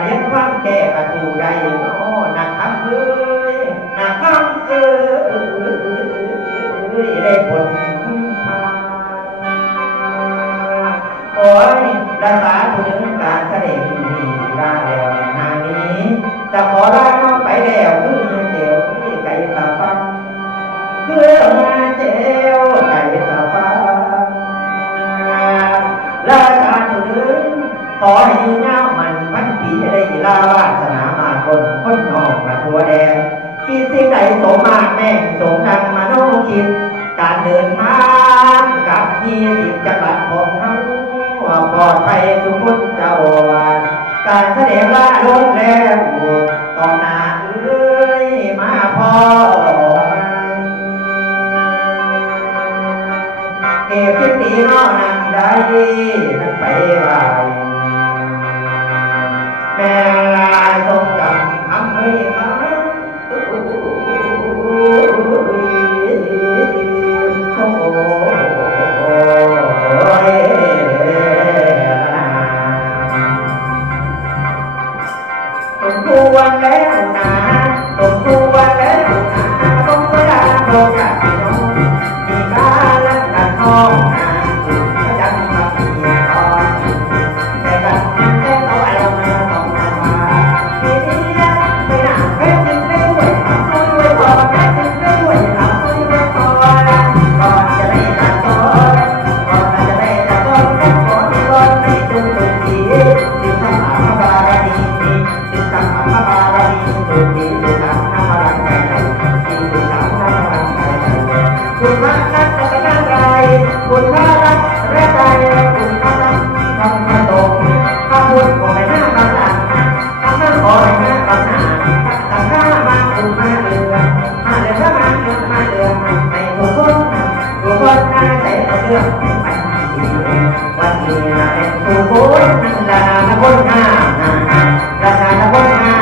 เลี้ยงความแก่ประตูใดโน้นะครับเอ้ยนะครับเอ้ยได้ผลทานโอ้ยรักษาผู้ถึงการเสด็จนี้ได้แล้วนานี้ จะขอลาน้องไปแล้วคือเจียวที่ไก่ตาฟังเพื่อมาเจียวไก่ตาฟังลาชาถึงขอให้ยืนยา จะได้าวาสนามาคนคนนอกมาทัวแดงคิดสิ่งใดสมมาแม่งสมดังมาโนคิด การเดินทางกับยี่สิบจังหวัดของเฮาปลอดภัยทุกคนเจ้าวันการแสดงลาลงแล้วต่อหน้าเอ้ยมาพอเก็บพิธีนอนันได้นั้นไปไหว คุณพระรัตนตรัยคุณพระรัตนตรัยคุณพระรัตนทำพระสงฆ์พระพุทธขอให้หน้าบางหลังธรรมะขอให้หน้าบางหน้าสังฆามาคุณมาเรือมาเรือพระมาเรือมาเรือให้ทุกคนทุกคนน่าใจเรื่องวันนี้นะเป็นทุกคนนั่นละนะคนหน้าราคาละคนหน้า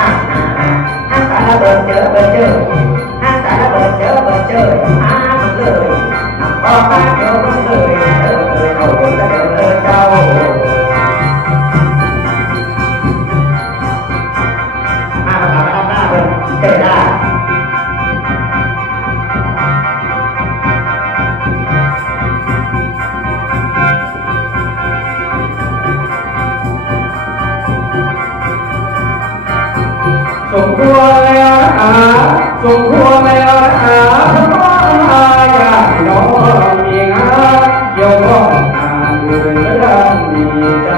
ห้าสารเบิดเจอเบิดเจอ น้ได้สมควรแล้วนะสมควรแล้วนะพระมาญาติน้องมีงานเกี่ยวข้องงานอื่นเรื่องดีใจ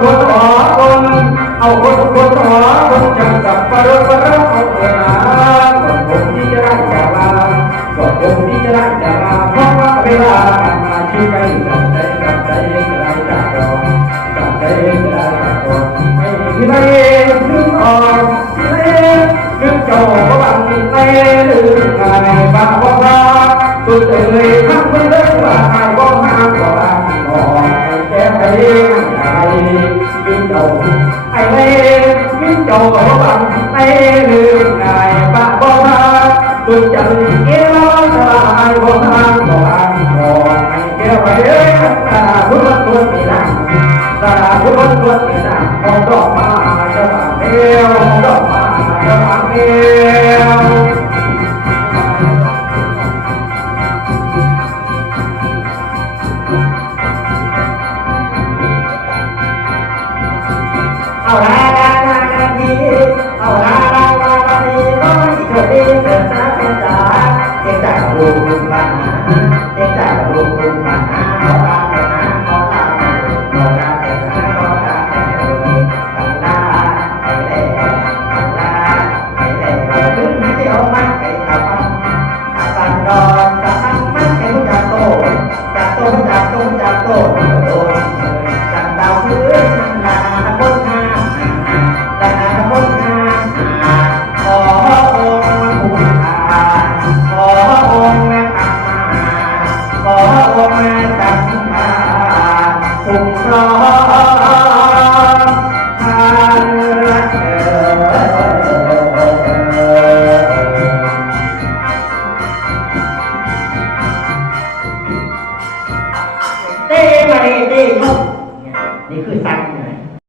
คนหอคน เอาคนคนหอคนจังสับปะรดปะรดเอาเถอะนะก่อนผมที่จะได้จากลาก่อนผมที่ลามาที่ใกล้จับใจจับใจจะได้จับดอกจับใจจะได้จับดอกให้ที่ไหนนึกออกที่ไหนนึกเจ้าก็บังในลืมไงบ้าบ่าตุดเอ่ยทั้งเมื่อว่าไอ้บ่ห้ามก็บ้างบอกให้แก้ไป ไอ้เล่ลืมเจ้าก็บังในลืมไงบ้าบ่พาตุนจันเกี่ยวสลายบ่ทางบ่ทางบ่ให้เกี่ยวไปเอ้ยตาทุตัวนี่นะตาทุตัวนี่นะมองดอกมาจะบางเดียวดอกมาจะบางเดียว บ้า